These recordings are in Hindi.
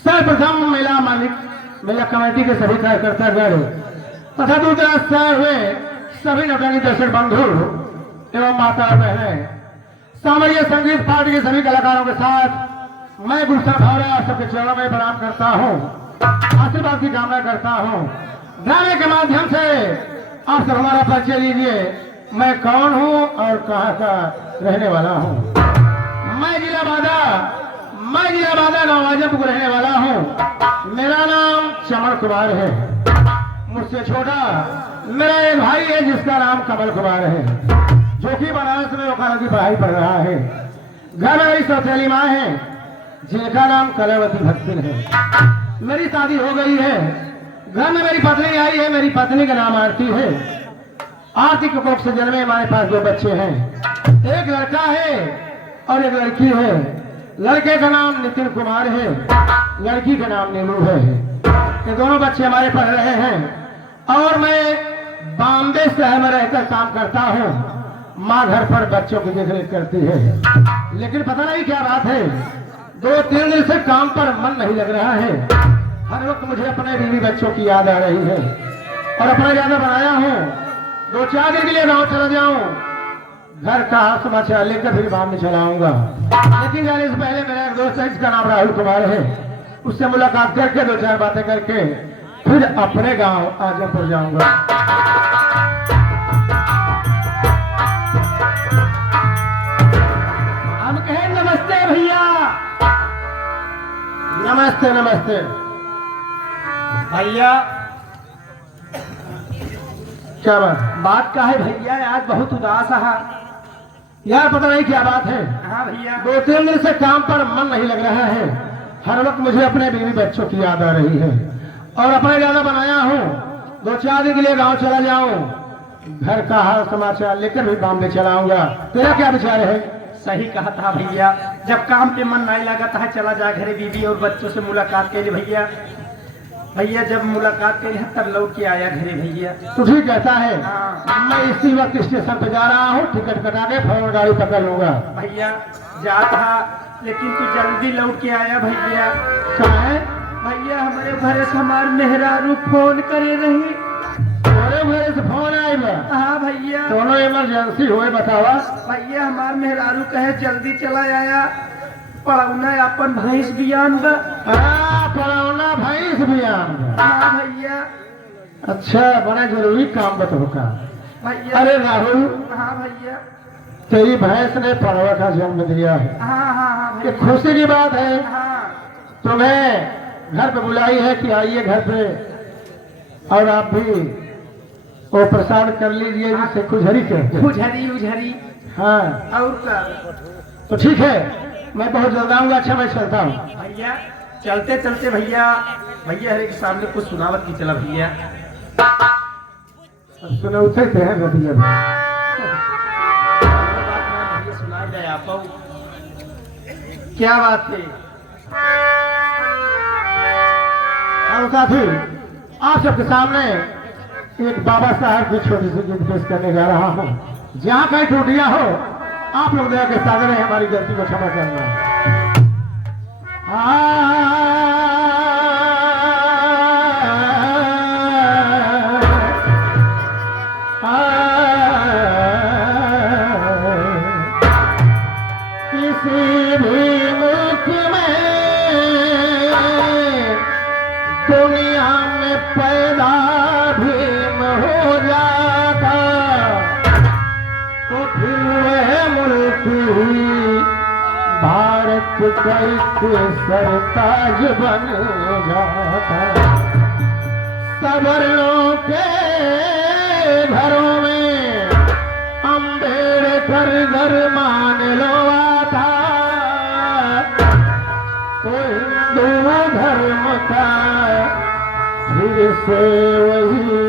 सर्वप्रथम मेला मालिक, मेला कमेटी के सभी कार्यकर्तागण तथा दूर दराज से आए हुए सभी नौटंकी दर्शक बंधु एवं माता बहनें, सामरिया संगीत पार्टी के सभी कलाकारों के साथ मैं गुलशन भावरा सबके चरणों में प्रणाम करता हूँ, आशीर्वाद की कामना करता हूँ। गाने के माध्यम से आप सब हमारा परिचय लीजिए, मैं कौन हूँ और कहाँ का रहने वाला हूँ। मैं जिला बादा नवाजम को रहने वाला हूँ। मेरा नाम चमन कुमार है। मुझसे छोटा मेरा एक भाई है जिसका नाम कमल कुमार है, जो कि बनारस में वकालत की पढ़ाई पढ़ रहा है। घर में मेरी सौतेली माँ है जिनका नाम कलावती भक्तिन है। मेरी शादी हो गई है। घर में मेरी पत्नी आई है, मेरी पत्नी का नाम आरती है। आरती के कोख से जन्मे हमारे पास 2 बच्चे हैं, एक लड़का है और एक लड़की है। लड़के का नाम नितिन कुमार है, लड़की का नाम नीलू है। ये दोनों बच्चे हमारे पढ़ रहे हैं और मैं बॉम्बे शहर में रहकर काम करता हूँ। माँ घर पर बच्चों की देखरेख करती है, लेकिन पता नहीं क्या बात है, 2-3 दिन से काम पर मन नहीं लग रहा है। हर वक्त मुझे अपने बीवी बच्चों की याद आ रही है और अपना ज्यादा बनाया हूँ 2-4 दिन के लिए गाँव चला जाऊँ, घर का हाल समाचार लेकर फिर बाद में चलाऊंगा। लेकिन जाने से पहले मेरा एक दोस्त है जिसका नाम राहुल कुमार है, उससे मुलाकात करके 2-4 बातें करके फिर अपने गांव आजमपुर जाऊंगा। हम कहे नमस्ते भैया। नमस्ते नमस्ते भैया। क्या बात का है भैया, आज बहुत उदास है यार, पता नहीं क्या बात है। हाँ भैया। 2-3 दिन से काम पर मन नहीं लग रहा है। हर वक्त मुझे अपने बीवी बच्चों की याद आ रही है और अपना ज्यादा बनाया हूँ 2-4 दिन के लिए गांव चला जाऊं, घर का हाल समाचार लेकर भी बॉम्बे चलाऊंगा। तेरा क्या विचार है? सही कहा था भैया, जब काम पे मन नहीं लगा था चला जा घरे बीवी और बच्चों से मुलाकात के लिए भैया। भैया जब मुलाकात करी तब लौट के आया घरे भैया। तू ठीक कहता है। हाँ। मैं इसी वक्त स्टेशन पे जा रहा हूँ, टिकट कटा के फौरन गाड़ी पकड़ लूंगा। भैया जा था लेकिन तू जल्दी लौट के आया भैया। क्या है भैया? हमारे घर से हमारे मेहरारू फोन करे रही। तुम्हारे घर से फोन आएगा? हाँ भैया। दोनों इमरजेंसी हुए बतावा। भैया हमारे मेहरारू कहे जल्दी चला आया, पढ़ौना अपन भैंस बियान बा। पढ़ौना भैंस बियान। हाँ भैया। अच्छा, बड़ा जरूरी काम बताओ भैया। अरे राहुल। हाँ भैया। तेरी भैंस ने पड़वा का जन्म दिया है। हाँ हाँ हाँ ये खुशी की बात है। हाँ। तुम्हें घर पे बुलाई है कि आइए घर पे और आप भी वो प्रसाद कर लीजिए जिसे खुजरी कहते हैं। खुजरी। हाँ और का तो ठीक है, मैं बहुत जल्द आऊंगा। अच्छा मैं चलता हूँ भैया। चलते चलते भैया हरे के सामने कुछ सुनावत की चला भैया। सुने उठे थे भैया। सुना जाए आप क्या बात है? और साथी आप सबके सामने एक बाबा साहब की छोटी सी गीत पेश करने जा रहा हूँ। जहाँ कहीं टूटियां हो आप लोग दया के सागर है, हमारी गलती को क्षमा करना। किसी भी मुल्क में दुनिया में पैदा भीम हो जाता तो फिर वह मुल्क ही भारत का एक सरताज बन जाता। सवर्णों के घरों में अम्बेडकर घर मान लो आता तो हिंदू धर्म का फिर से वही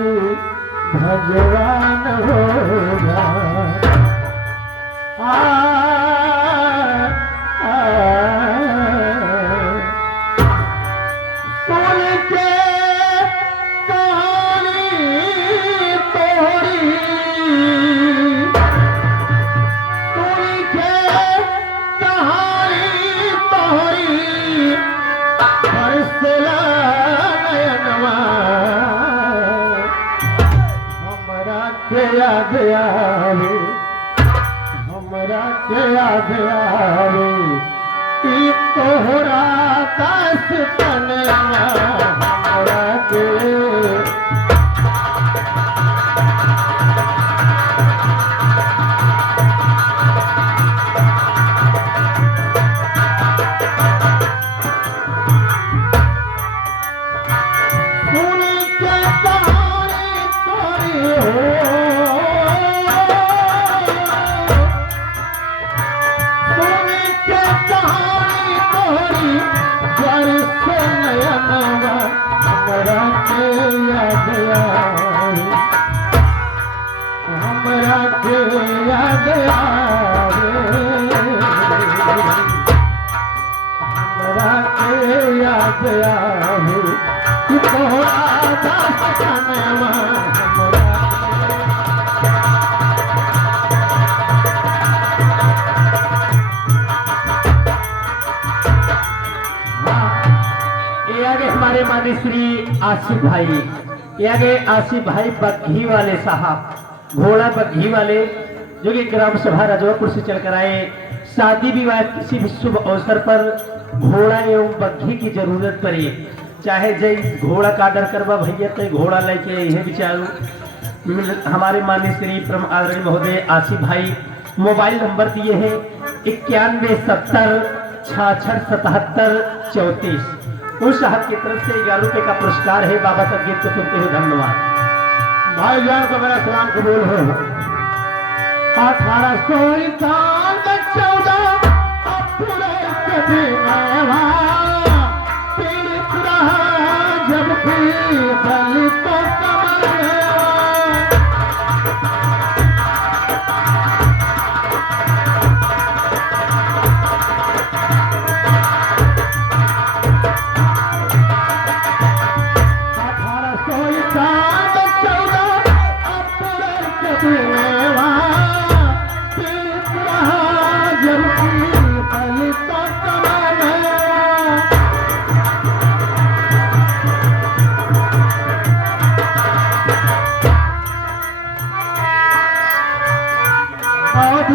भगवान होगा। हमरा के याद आवे ई तोहरा दास तनवा हमरा के हमारे माननीय श्री आसिफ भाई, ये आगे आसिफ भाई बग्घी वाले साहब, घोड़ा बग्घी वाले, जो कि ग्राम सभा राजौपुर से चलकर आए। शादी विवाह किसी भी शुभ अवसर पर घोड़ा एवं बग्घी की जरूरत पड़ी, चाहे जय घोड़ा का आर्डर करवा भैया तो घोड़ा लेके यही विचारू। हमारे माननीय श्री परम आदरणीय महोदय आसिफ भाई मोबाइल नंबर दिए हैं 9170 66 77 34। उस साहब की तरफ से 11 रुपए का पुरस्कार है। बाबा का गीत को सुनते हुए धन्यवाद। भाईजान को मेरा सलाम कबूल हो। 1814 अप्रैल के दिन पीड़ित रहा जब भी दलितों का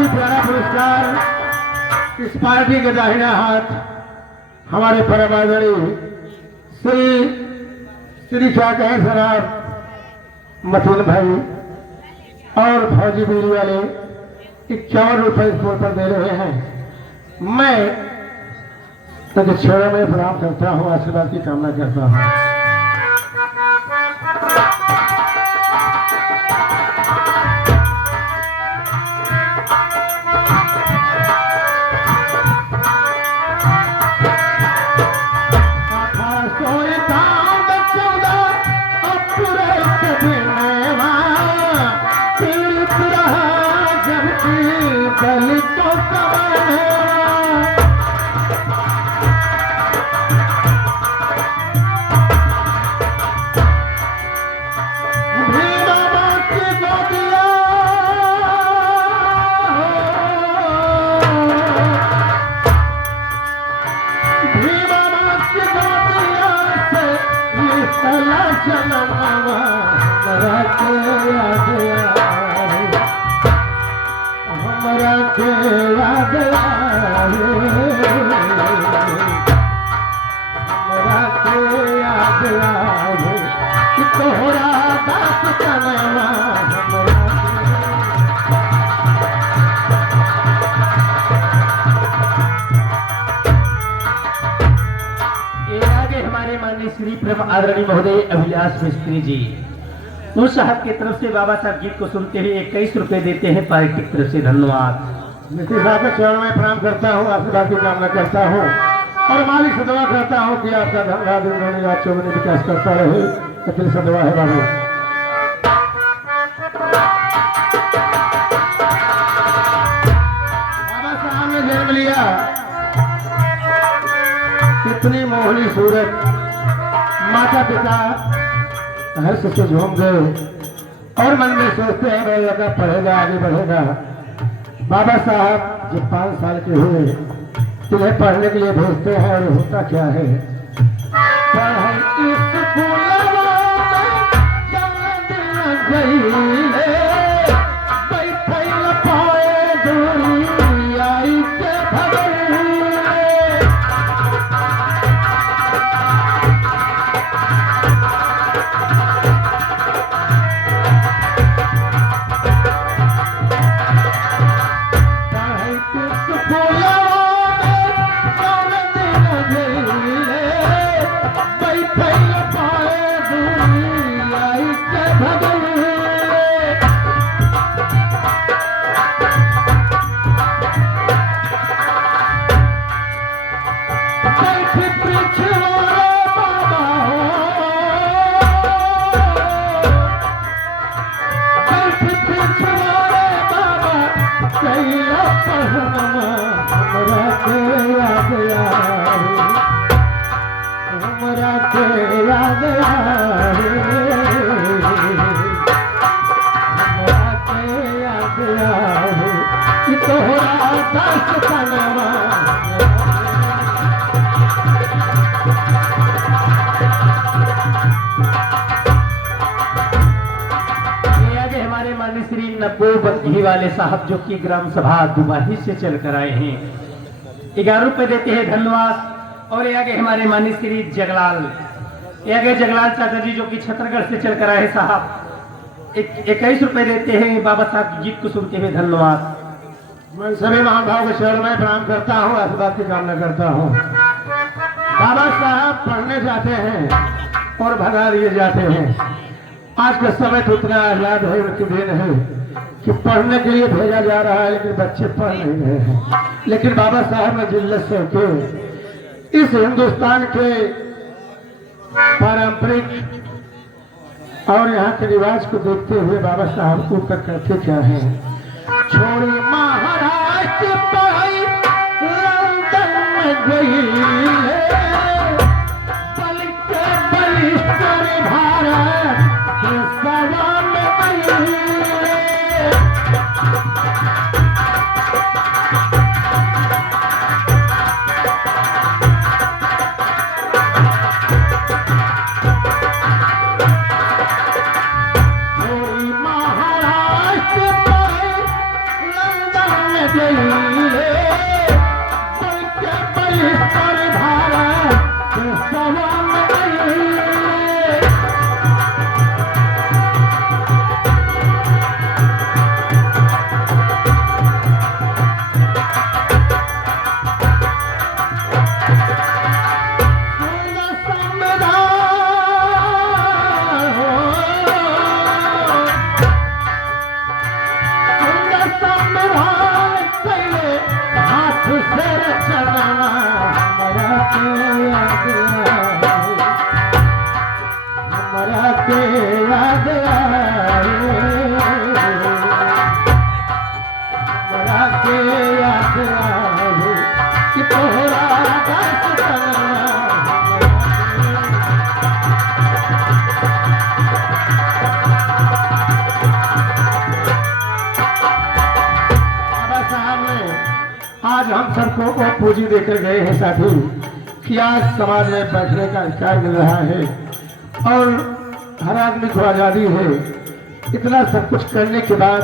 प्यारा पुरस्कार इस पार्टी के दाहिना हाथ हमारे परम आदरणीय श्री क्या कहें सर आप मथुन भाई और फौजी बीरी वाले 51 रुपए इस पर दे रहे हैं। मैं तो छोड़ो में प्रणाम करता हूँ, आशीर्वाद की कामना करता हूँ। श्री प्रेम आदरणीय महोदय अभिलाष मिस्त्री जी, उस साहब की तरफ से बाबा साहब गीत को सुनते हुए 21 रुपए देते हैं। पार्टी की तरफ से धन्यवाद। मिस्त्री साहब के चरणों में प्रणाम करता हूँ, आशीर्वाद की कामना करता हूँ और मालिक से दुआ करता हूँ कि आपका धन्यवाद उन्होंने आप चौबने विकास करता रहे। अखिल से दुआ है बाबू। बाबा साहब ने जन्म लिया, कितनी मोहनी सूरत, माता पिता हर्ष से झूम गए और मन में सोचते हैं मेरा लड़का पढ़ेगा आगे बढ़ेगा। बाबा साहब जब 5 साल के हुए तुम्हें पढ़ने के लिए भेजते हैं और होता क्या है, पहुनवा हमरा के याद आवे, हमरा के याद आवे, हमरा के याद आवे कि तोहरा दस तनवा। हमारे माननीय श्री नब्बो बग्घी वाले साहब जो कि ग्राम सभा दुबाही से चल कर आए हैं, 11 रुपए देते हैं, धन्यवाद। और ये आगे हमारे माननीय श्री जगलाल, ये आगे जगलाल चाचा जी जो कि छतरगढ़ से चल कर आए साहब, 21 रुपए देते हैं। बाबा साहब गीत को सुनते हुए धन्यवाद। मैं सभी महानुभाव के चरण में प्रणाम करता हूँ, आशीर्वाद की कामना करता हूँ। बाबा साहब पढ़ने जाते हैं और भगा दिए जाते हैं। आज का समय तो इतना आजाद है, उनकी देन है कि पढ़ने के लिए भेजा जा रहा है, लेकिन बच्चे पढ़ नहीं रहे हैं। लेकिन बाबा साहब ने जिल्लत से के इस हिंदुस्तान के पारंपरिक और यहाँ के रिवाज को देखते हुए बाबा साहब ऊपर करते क्या है, छोड़ी महाराष्ट्र पढ़ाई लंदन में गई है, बलिष्ठ भारत सवा में गई है। छोड़ी महाराष्ट्र पढ़ाई लंदन में गई है, बलिष्ठ भारत सवा में गई है। हमरा के याद आवे, हमरा के याद आवे कि तोहरा दस तनवा। बाबा साहब ने आज हम सबको वो पूंजी देकर गए हैं साथी कि आज समाज में बैठने का अधिकार मिल रहा है और हर आदमी को आजादी है। इतना सब कुछ करने के बाद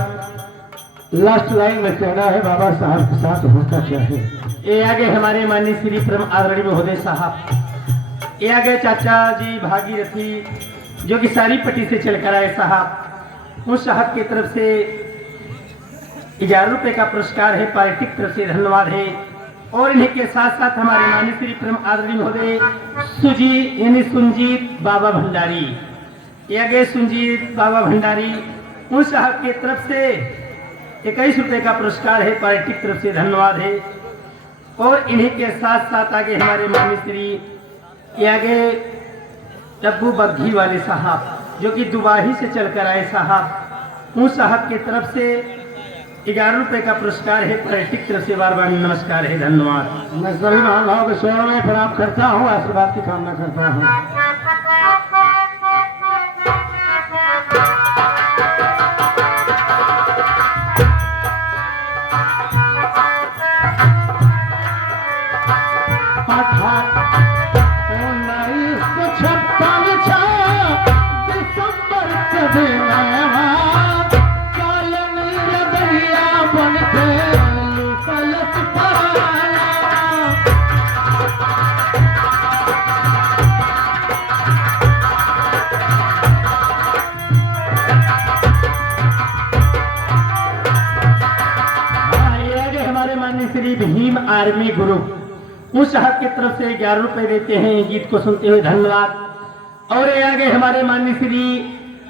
लास्ट लाइन में कहना है बाबा साहब के साथ होता क्या है। ये आगे हमारे माननीय श्री परम आदरणीय महोदय साहब, ये आगे चाचा जी भागीरथी जो कि सारी पट्टी से चल कर आए साहब, उस साहब की तरफ से 11 रुपए का पुरस्कार है, पार्टी की तरफ से धन्यवाद है। और इन्हीं के साथ साथ हमारे माननीय श्री परम आदरणीय महोदय सुजी यानी सुनजीत बाबा भंडारी, ये आगे सुनजीत बाबा भंडारी, उन साहब की तरफ से 21 रुपए का पुरस्कार है, पार्टी की तरफ से धन्यवाद है। और इन्हीं के साथ साथ आगे हमारे माननीय श्री ये आगे डब्बू बग्घी वाले साहब जो कि दुबाही से चलकर आए साहब, उन साहब की तरफ से 11 रुपए का पुरस्कार है, पार्टी की तरफ से बार बार नमस्कार है, धन्यवाद। मैं सभी महानुभाव के चरणों में प्रणाम करता हूँ, आशीर्वाद की कामना करता हूँ। श्री भीम आर्मी ग्रुप उस साहब की तरफ से 11 रुपए देते हैं, गीत को सुनते हुए धन्यवाद। और ये आगे हमारे माननीय श्री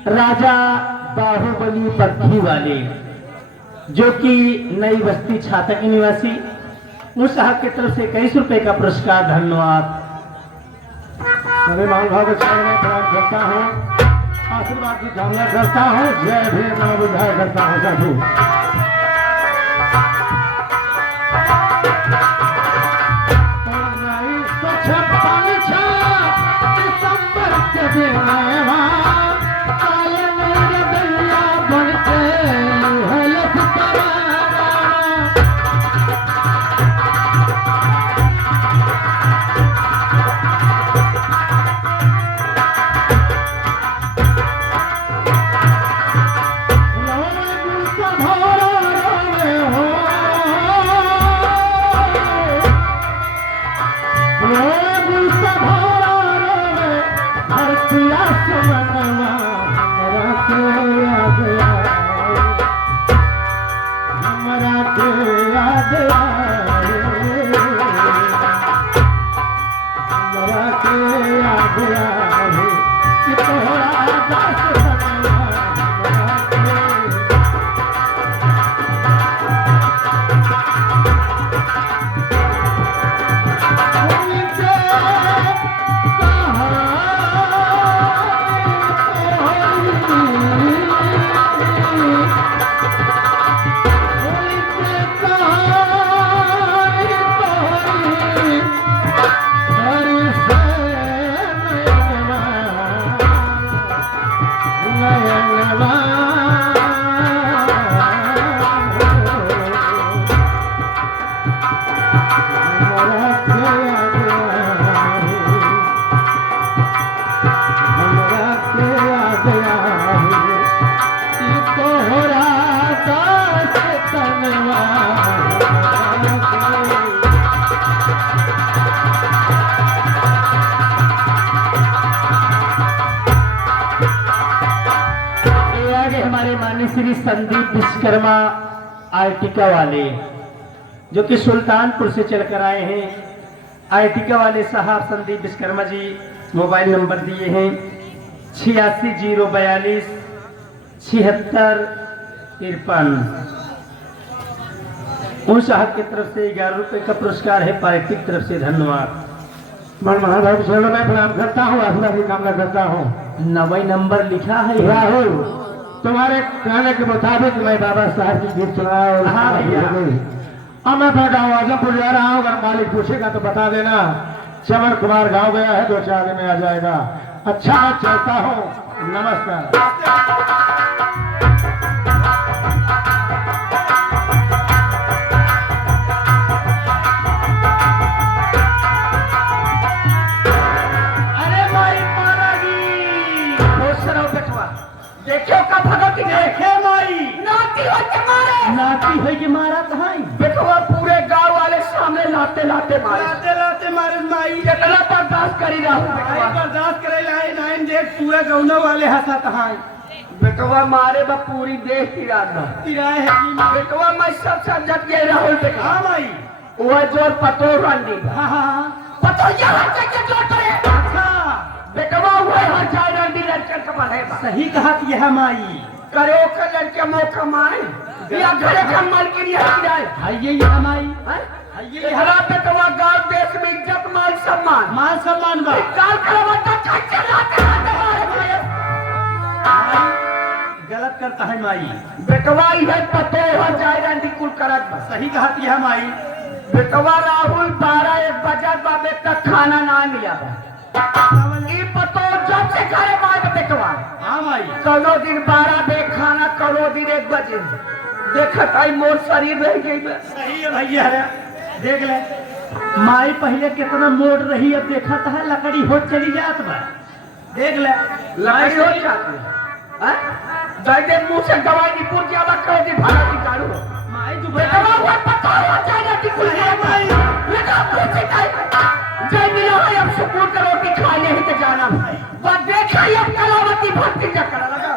राजा बाहुबली बग्घी वाले जो कि नई बस्ती छाता के निवासी, उस साहब की तरफ से 21 रुपए का पुरस्कार, धन्यवाद। सभी महानुभाव के चरणों में प्रणाम करता हूँ, आशीर्वाद की कामना करता हूँ, जय भीम नमो बुद्धाय करता हूँ साधु। नैवा काले मेरे गैया बनके हलफ करावा हमारे माननीय श्री संदीप विश्वकर्मा आर्टिका वाले जो कि सुल्तानपुर से चलकर आए हैं। आर्टिका वाले साहब संदीप विश्वकर्मा जी मोबाइल नंबर दिए हैं 86 042 76 53। उन साहब की तरफ से 11 रुपए का पुरस्कार है, पार्टी की तरफ से धन्यवाद। महाराज चलो मैं प्रणाम करता हूँ, आसना की कामना करता हूँ। 90 नंबर लिखा है राहुल तुम्हारे कहने के मुताबिक मैं बाबा साहब की गीत सुनाया और हाँ भैया। अब मैं अपना गाँव आजमपुर जा रहा हूँ, अगर मालिक पूछेगा तो बता देना चमन कुमार गाँव गया है, 2-4 दिन में आ जाएगा। अच्छा चलता हूँ, नमस्कार। देखो का भगत देखे माई नाती हो के मारे, नाती हो के मारा कहां देखो पूरे गांव वाले सामने लाते लाते मारे माई कितना बर्दाश्त करी रहा हूं, बर्दाश्त करे लाए नाइन देख पूरे गांव वाले हंसा कहां बेटवा मारे बा पूरी देह तिराए है बेटवा मैं सब जग गए राहुल बेटा। हां माई वो जोर पतो रंडी हां हां पतो यहां से जोर करे। अच्छा बेटवा हुए हर जाए रंडी लड़के का बनेगा। सही कहा कि यह माई करो का लड़के मौका मारे या घरे का मालकिन यह जाए हाय ये माई हाय ये हरा बेटवा गांव देश में इज्जत मान सम्मान बा काल करवटा काचे लाते गलत करता है माई बेटवा यह पतो हर जाए रंडी कुल करत बा। सही कहा कि यह माई बेटवा राहुल 12-1 बजे बाबे तक खाना ना मिला पतो जब से खाए मार बेटवा। हाँ भाई कलो दिन 12 बजे खाना, कलो दिन 1 बजे देखत आई मोर शरीर रह गई। सही है भैया देख ले माई पहले कितना मोड़ रही, अब देखा था लकड़ी हो चली जात बा। देख ले लकड़ी हो जाती है दादे मुंह से दवाई निपुर के आवा कर दी भाड़ा निकालू माई तू बेटवा हुआ पता हो जाएगा कि कुछ है माई लगा कुछ नहीं जय मिला है अब सुकून का रोटी खाने ही तो जाना भाई बस देखा ही अब कलावती भक्ति चक्कर लगा।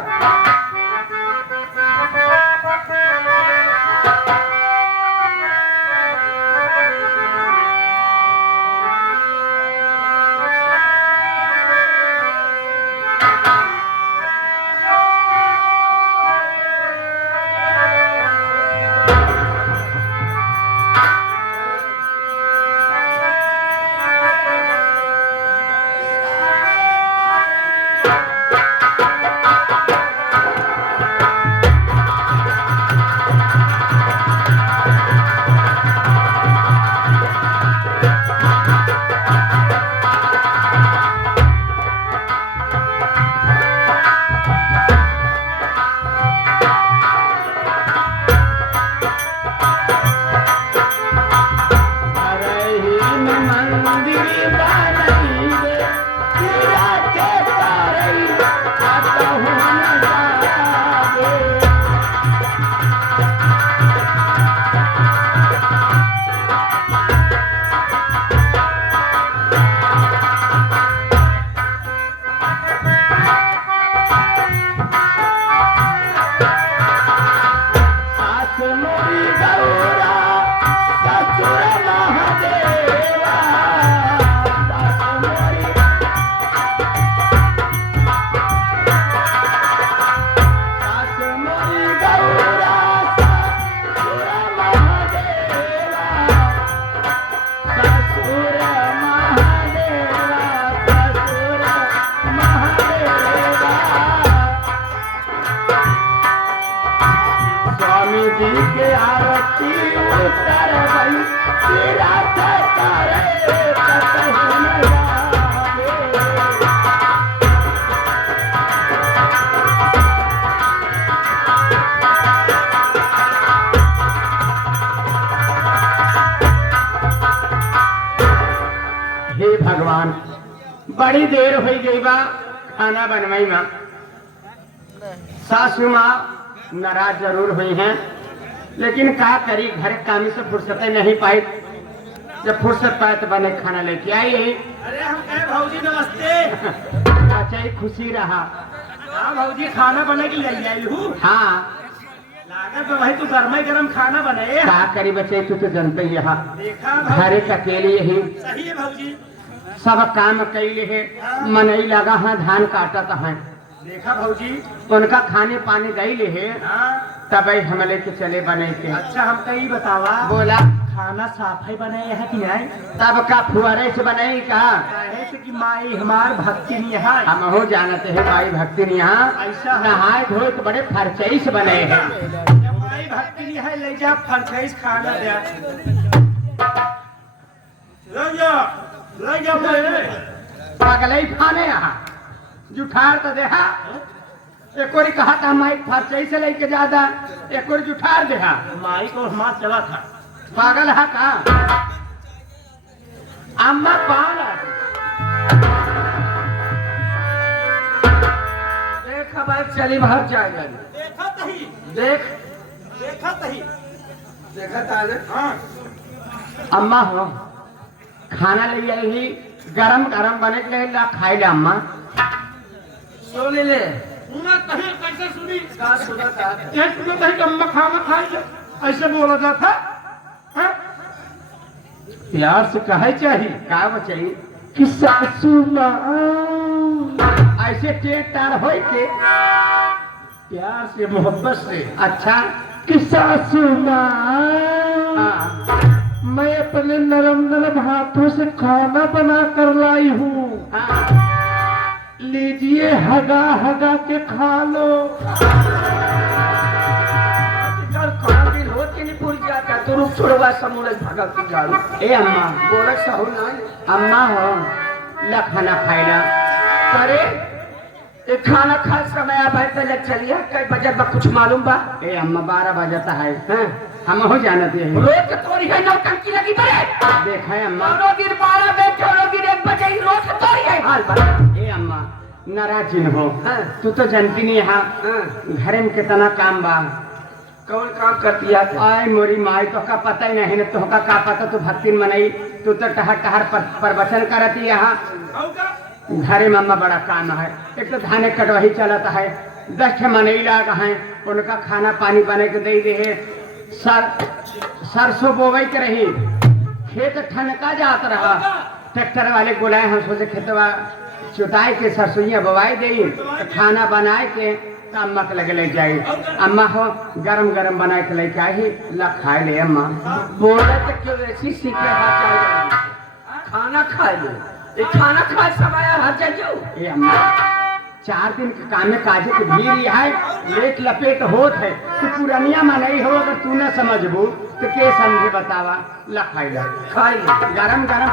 की उतर गई तीरथ करे कतहु न जावे। हे भगवान, बड़ी देर हो गई बा खाना बनवाई माँ। सासू माँ नाराज जरूर हुई हैं, लेकिन का करी, घर काम से फुर्सत नहीं पाई। जब फुर्सत पाए तो बने खाना लेके आई। अरे हम कहे भौजी नमस्ते। अच्छा ही खुशी रहा। हाँ भौजी, खाना बने की ले आई हूँ। हाँ लागत तो भाई तू गर्मा गर्म खाना बने। का करी बच्चे, तू तो जानते ही यहाँ देखा घरे का अकेले ही सही है भौजी। सब काम कैले है। मनई लगा है, धान काटत है। देखा भौजी। उनका खाने पानी गई है, हाँ तब हम लेके चले बने के। अच्छा हमको ये बतावा, बोला खाना साफ है बने है कि नहीं? तब का फुआरे से बनाई का? काहे से कि माई हमार भक्ति नहीं है। हम हो जानते हैं माई भक्ति नहीं यहाँ ऐसा है। नहाए धोए तो बड़े फरचई से बने हैं। जब माई भक्ति नहीं है, ले जा फरसाइश खाना दे। ले जा पगले खाने यहाँ जुठार तो देहा। एक और कहा था माई फरचई से लेके ज्यादा, एक और जुठार देहा। माई को हमार चला था। पागल है का? अम्मा पाल देख खबर चली बाहर जाएगा। देखा तही, देख देखा तही। देखा ताने। हाँ अम्मा हो खाना ले आई ही, गरम गरम बने के लिए ला खाई ले अम्मा। सो ले ले सुना तही, कैसे सुनी? का सुना था एक सुना तही कि अम्मा खाना खाई, ऐसे बोला जाता। हाँ? प्यार से कहे चाहिए का बचाई कि सासू माँ ऐसे टेट टार हो के प्यार से मोहब्बत से। अच्छा कि सासू माँ मैं अपने नरम नरम हाथों से खाना बना कर लाई हूँ, लीजिए हगा हगा के खा लो। तो रुक छोड़वा समूल भगत की गाड़ू। ए अम्मा बोले सहू ना अम्मा हो ला खाना खाएला। अरे ये खाना खा समय आप पहले चलिए, कई बजे में कुछ मालूम बा? ए अम्मा 12 बजता है। हम हो जानते हैं रोज तोरी है नौटंकी लगी बड़े। देखा है अम्मा दोनों दिन 12 बजे, दोनों दिन 1 बजे ही रोज तोरी है हाल बा। ए अम्मा नाराज न हो। हाँ। तू तो जानती नहीं यहाँ घरे में कितना काम बा। कौन काम कर दिया? आय मोरी माई तो का पता ही नहीं, तो का पता तू भक्ति मनई, तू तो टहर टहर प्रवचन करती यहाँ। घरे में अम्मा बड़ा काम है। एक तो धाने कटवाही चलता है, 10 मनई लाग है, उनका खाना पानी बने के दे दे। सरसों बोवई के रही, खेत ठनका जात रहा, ट्रैक्टर वाले बुलाए, हम सोचे खेतवा चुताई के सरसोइया बोवाई दे, खाना बनाए के अम्मा के लगे ले जाई। अम्मा हो गरम गरम बनाए के लेके आई ला खाए ले अम्मा। बोला तो क्यों ऐसी सीखे हाथ खाना खा लो, ये खाना खा समय हाथ जाओ। ए अम्मा 4 दिन के काम में काजे के भीड़ है, लेट लपेट होत है। तू पुरानिया में नहीं हो, अगर तू न समझबू तो के समझे बतावा। ला खाई ला खाई लो गरम गरम।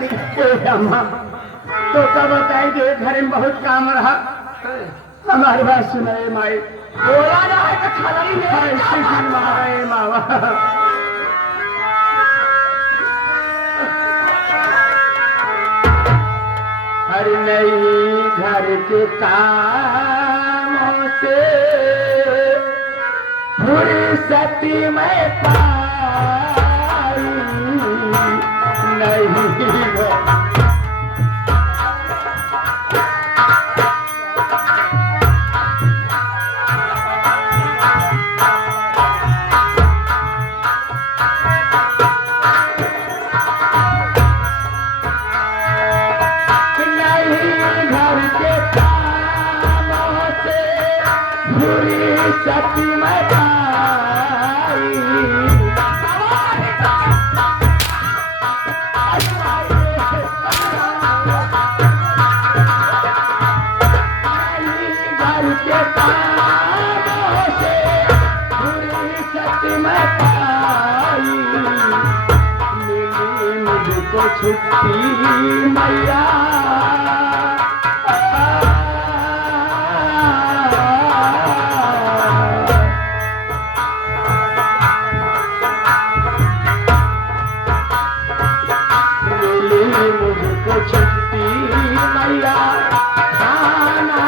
दी अम्मा तो क्या बताई जो घर में बहुत काम रहा हमारी बात सुनाए माई बोला ना है तो खलाई ऐसे में मारे मावा अरे नहीं घर के कामों से फुर्सती में पाई नहीं सती में पाई घर के कामों से सती में पाई मिली मुझको छुट्टी मैया छुट्टी मैया खाना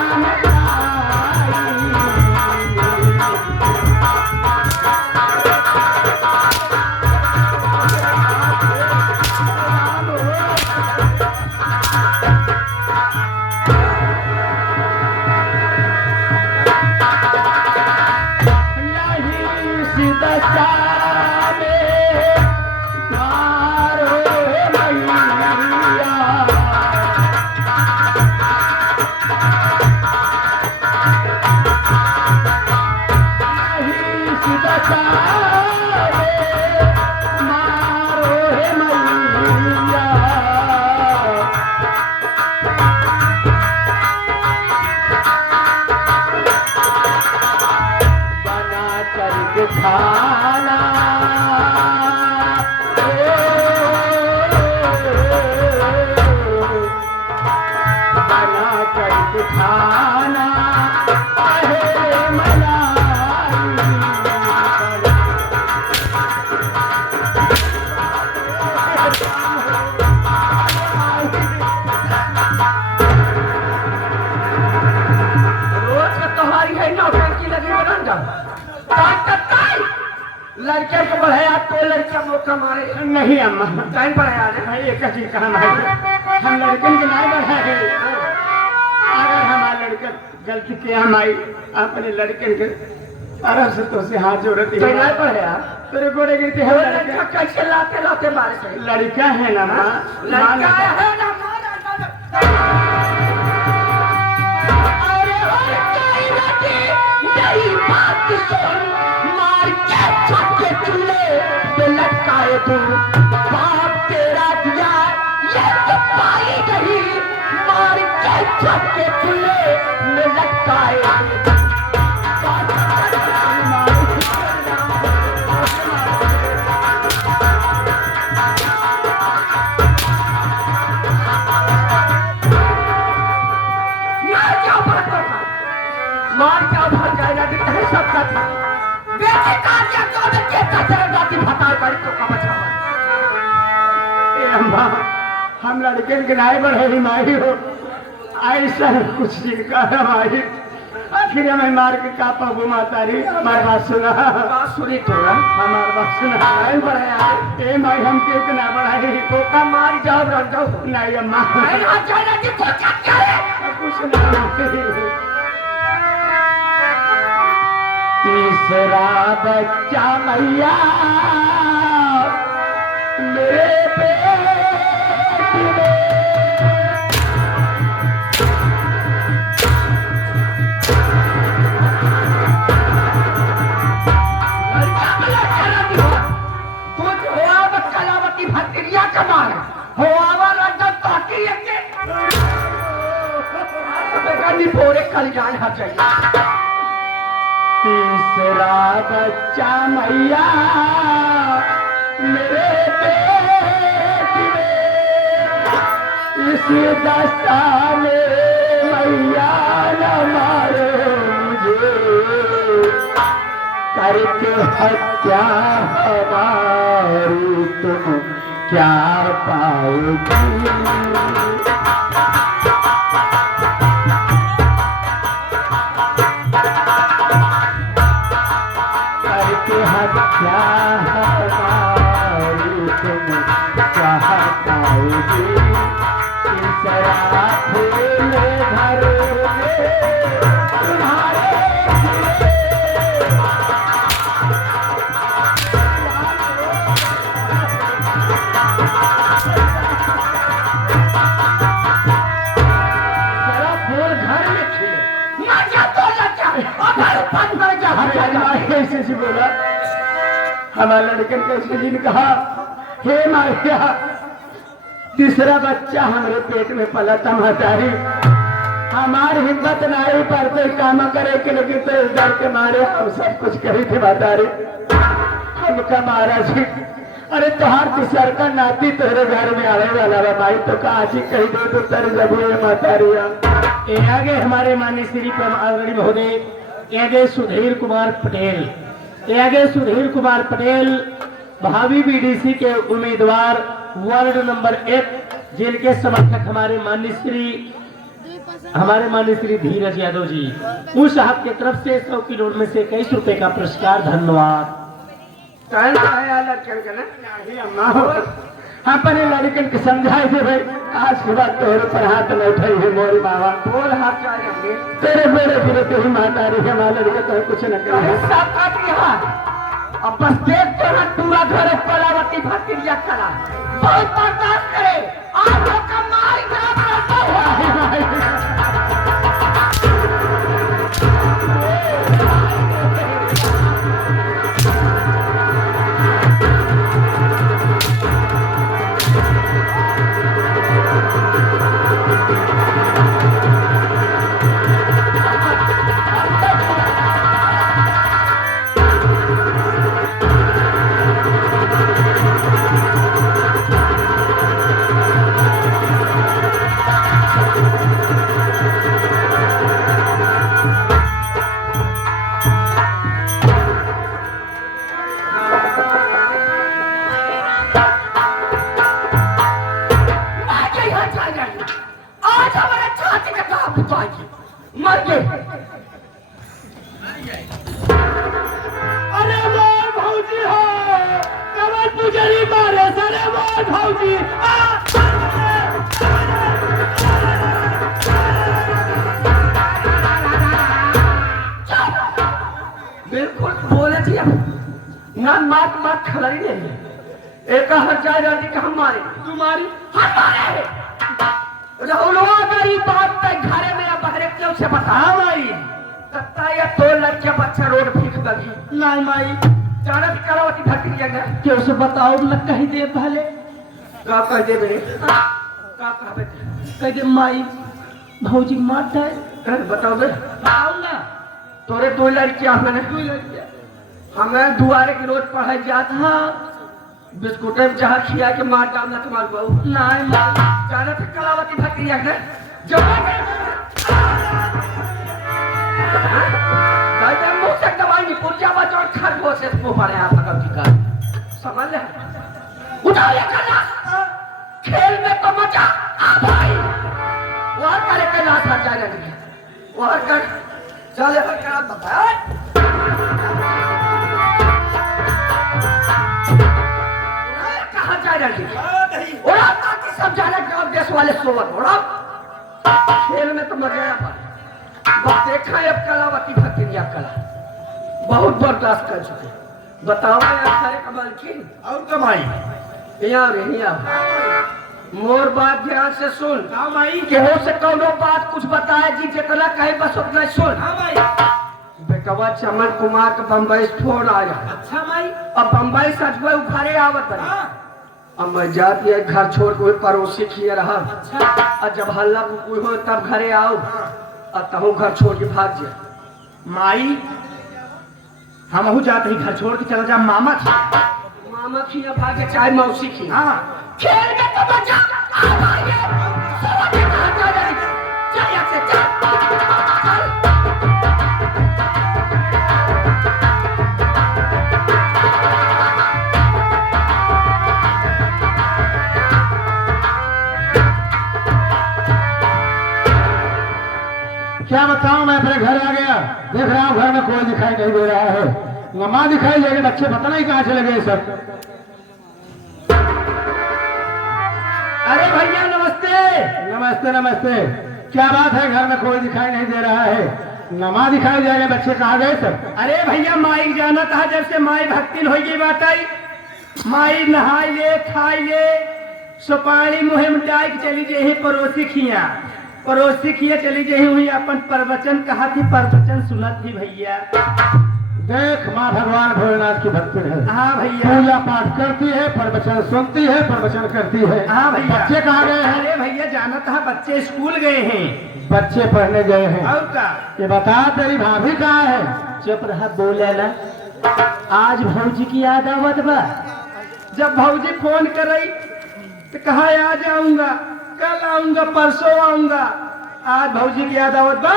नहीं सीधा सामे मारो मैया खाना बना कर खाना रोज का तुम्हारी है नौटंकी लगी बरंडा लड़के को बढ़ाया तो लड़का मौका मारे नहीं अम्मा टाइम पर आया एक चीज काम है हम लड़कन के नहीं बढ़ाए अगर हमारा लड़का गलती किया हम आई अपने लड़कन के तरफ से तो से हाथ जोड़ती है नहीं पढ़ाया तेरे गोड़े गिरती है लड़का कैसे लाते लाते मारे से लड़का है ना माँ लड़का है ना लटकाए तू बाप तेरा दिया ये तो पाई गई मार के छत के चूल्हे में लटकाए मार क्या भाग जाएगा कि नहीं सबका था बेटे का क्या तो के कचरा जाती फटार पड़ी तो का बचा अम्मा हम लड़के के नाय बढ़े मारी हो ऐसा कुछ जिनका हमारी आखिर हमें मार के का पाबू माता री हमारी बात सुना बात सुनी तो हमारी बात सुना नहीं बढ़ाया ए माई हम के ना बढ़ाई तो का मार जाओ रन जाओ नहीं अम्मा नहीं आ जाएगा कि तो क्या करे कुछ ना तीसरा बच्चा मैया मेरे पेट में भतीरिया कमार हो आवा रंजन ताकी के बेगानी पोरे कल्याण हा चाहिए तीसरा बच्चा मैया मेरे पेट में इसी दशा में मैया न मारो मुझे, करके हत्या हमारी तुम क्या पाओगी। करके हत्या हमारी तुम क्या पाओगी। इस राधे में घर में तुम्हारे ऐसे बोला। हमारे लड़कन कैसे जी ने कहा, हे माया तीसरा बच्चा हमारे पेट में पला था महतारी, हमारी हिम्मत नहीं पड़ते काम करे के, लेकिन तो इस डर के मारे हम सब कुछ कही थे महतारी। हमका महाराज जी, अरे तुहार तीसर का नाती तेरे घर में आने वाला बा भाई, तो कहा जी कही दे तो तेरे जब महतारी। ये आगे हमारे माननीय श्री परम आदरणीय महोदय आगे सुधीर कुमार पटेल, आगे सुधीर कुमार पटेल भावी बीडीसी के उम्मीदवार वार्ड नंबर 1, जिनके समर्थक हमारे माननीय श्री धीरज यादव जी, उस साहब की तरफ से 100 की नोट में से 21 रुपए का पुरस्कार। धन्यवाद। अपने लड़कन के समझाए थे भाई, आज के बाद तोहरे पर हाथ न उठाई है मोरी बाबा, बोल हाथ जाएंगे तेरे मेरे फिर तेरी माता रही है, हमारे लड़के तो कुछ न करे। अब बस देख तो ना पूरा घर कलावती भतीजा कला बहुत बर्दाश्त करे, आज तो कमाई ना करता है। अरे मोर भौजी हो, कमल पुजरी मारे सरे मोर भौजी। बिल्कुल बोले थी ना, मात मात खलरी नहीं है। एक हजार राजी का हमारे तुम्हारी हमारे रहुलवा गरी बात तक घरे में बहरे क्यों से बता भाई, तत्ता या तो लड़के बच्चा रोड भीख गई नहीं माई, जाना भी करावती भटक गया क्यों से बताओ न कही दे पहले का कह दे बेरे का कहबे कह दे माई भौजी मार दे कर बताओ बे आओ ना। तोरे दो लड़कियां हमने दो लड़कियां हमें दुआरे के रोज पढ़ाई जात हां, बिस्कुट में जहाँ खिया के मार डालना तुम्हारे बहू नहीं मार जाना तो कलावती भटक गया मुंह से दवाई नहीं पुर्जा बचा और खरगोश से मुंह पड़े आप समझ ले। उठाओ ये कला खेल में तो मजा आ भाई, वह करे के नाथ हट जाएगा, वह कर चले हर करा बता कहाँ जा रही और आप सब जाने गाँव देश वाले सोवर और खेल में तो मजा आया पर बस देखा है अब कलावती भतीजा कला बहुत बर्दाश्त कर चुके। बताओ यार सारे कमाल की और कमाई यहाँ मोर बात ध्यान से सुन केहो से कौनो बात कुछ बताए जी जितना कहे बस उतना सुन। बेटवा चमन कुमार का बम्बई से फोन आया। अच्छा भाई अब बम्बई से अजबे उखाड़े आवत बनी। अब मैं जाती है घर छोड़ के पड़ोसी खिए रहा। अच्छा और जब हल्ला हो तब घरे आओ और तहु घर छोड़ के भाग जाए। माई हम जाते ही घर छोड़ के चला जा मामा खिया भागे चाहे मौसी खिया। हाँ खेल में तो मजा आ क्या बताऊं, मैं अपने घर आ गया, देख रहा हूँ घर में कोई दिखाई नहीं दे रहा है, न माँ दिखाई दे रही, बच्चे पता नहीं कहाँ चले गए सब। अरे भैया नमस्ते। नमस्ते नमस्ते। क्या बात है, घर में कोई दिखाई नहीं दे रहा है, न माँ दिखाई दे रहे, बच्चे कहाँ गए सब? अरे भैया माई जाना था, जब से माई भक्ति हो गई बात आई, माई नहाई ले खाई ले सुपारी मुहिम जाए चली जे पड़ोसी खिया चली जे हुई अपन प्रवचन कहा थी, प्रवचन सुनत थी भैया। देख माँ भगवान भोलेनाथ की भक्ति है। हाँ भैया। पूजा पाठ करती है, प्रवचन सुनती है, प्रवचन करती है। हाँ भैया। बच्चे कहाँ गए हैं? अरे भैया जाना था, बच्चे स्कूल गए हैं। बच्चे पढ़ने गए हैं। और का ये बता तेरी भाभी कहाँ है? चुप रहा, बोले ना। आज भौजी की याद आवत बा, जब भौजी फोन कर रही तो कहा आज आऊंगा, कल आऊंगा, परसों आऊंगा, आज भौजी की याद आवत बा।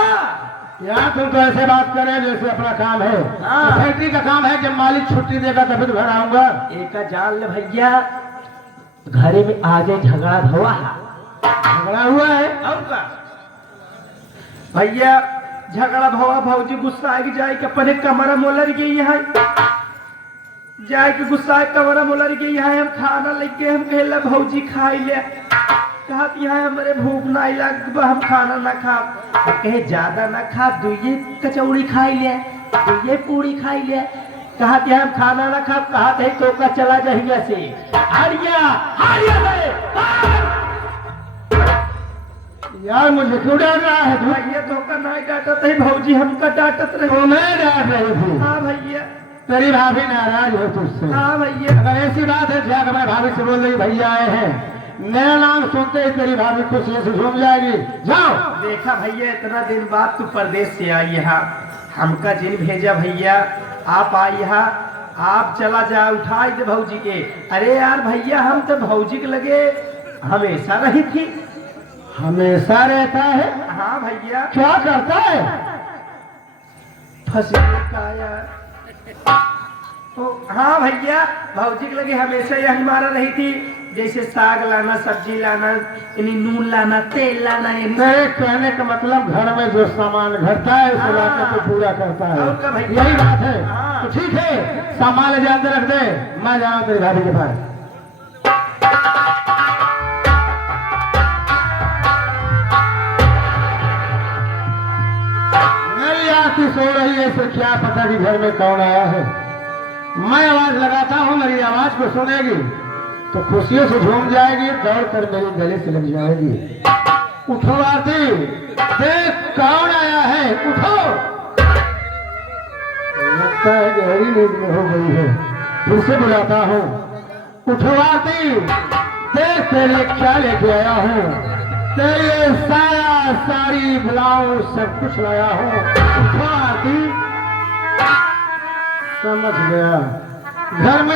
यार तुम तो ऐसे बात करें जैसे अपना काम है। हाँ। फैक्ट्री का काम है, जब मालिक छुट्टी देगा तभी तो घर आऊंगा। एक जान ले भैया, घरे में आज झगड़ा हुआ है। झगड़ा हुआ है? और का भैया झगड़ा भवा, भौजी गुस्सा आएगी, जाए के अपने कमरा मोलर गई है, जाए के गुस्सा कमरा मोलर गई है, हम खाना लेके हम कहला भौजी खाई ले, कहा यहाँ हमारे भूख ना लग, हम खाना ना खा, कहे ज्यादा ना खा, दुइये कचौड़ी खाई ले, दुइये पूरी खाई ले, कहा कि हम खाना ना खा, कहा थे तो का चला जाएगा से हारिया हारिया से यार मुझे क्यों डांट रहा है तू? भैया धोखा नहीं डांटत है, भौजी हमका डांटत रहे। तो मैं डांट रही थी। हाँ भैया। तेरी भाभी नाराज हो तुझसे? हाँ भैया। अगर ऐसी बात है जाकर मैं भाभी से बोल रही भैया आए हैं, मेरा नाम सुनते ही तेरी भाभी खुशी से झूम जाएगी। जाओ। देखा भैया, इतना दिन बाद तू परदेश से आई यहाँ, हमका जिन भेजा भैया, आप आई यहाँ, आप चला जा, उठाई दे भौजी के। अरे यार भैया, हम तो भौजी के लगे हमेशा रही थी। हमेशा रहता है? हाँ भैया। क्या करता है? फंसे का यार। तो हाँ भैया, भौजी के लगे हमेशा यह हमारा रही थी, जैसे साग लाना, सब्जी लाना, नून लाना, तेल लाना। मेरे कहने का मतलब घर में जो सामान घटता है उसे लाकर तो पूरा करता है, और का भैया। यही बात है। हाँ। तो ठीक है, सामान ले जाकर रख दे, मैं जाऊँ तेरी भाभी के पास। मेरी आंखें सो रही है, इसे क्या पता कि घर में कौन आया है। मैं आवाज लगाता हूँ, मेरी आवाज को सुनेगी तो खुशियों से झूम जाएगी, दौड़ कर मेरे गले से लग जाएगी। उठो आरती, देख कौन आया है, उठो। लगता है गहरी नींद में हो गई है, फिर से बुलाता हूँ। उठो आरती, देख तेरे लिए क्या लेके आया हूँ, तेरे लिए साया साड़ी ब्लाउज सब कुछ लाया हूँ। उठो आरती। समझ गया, घर में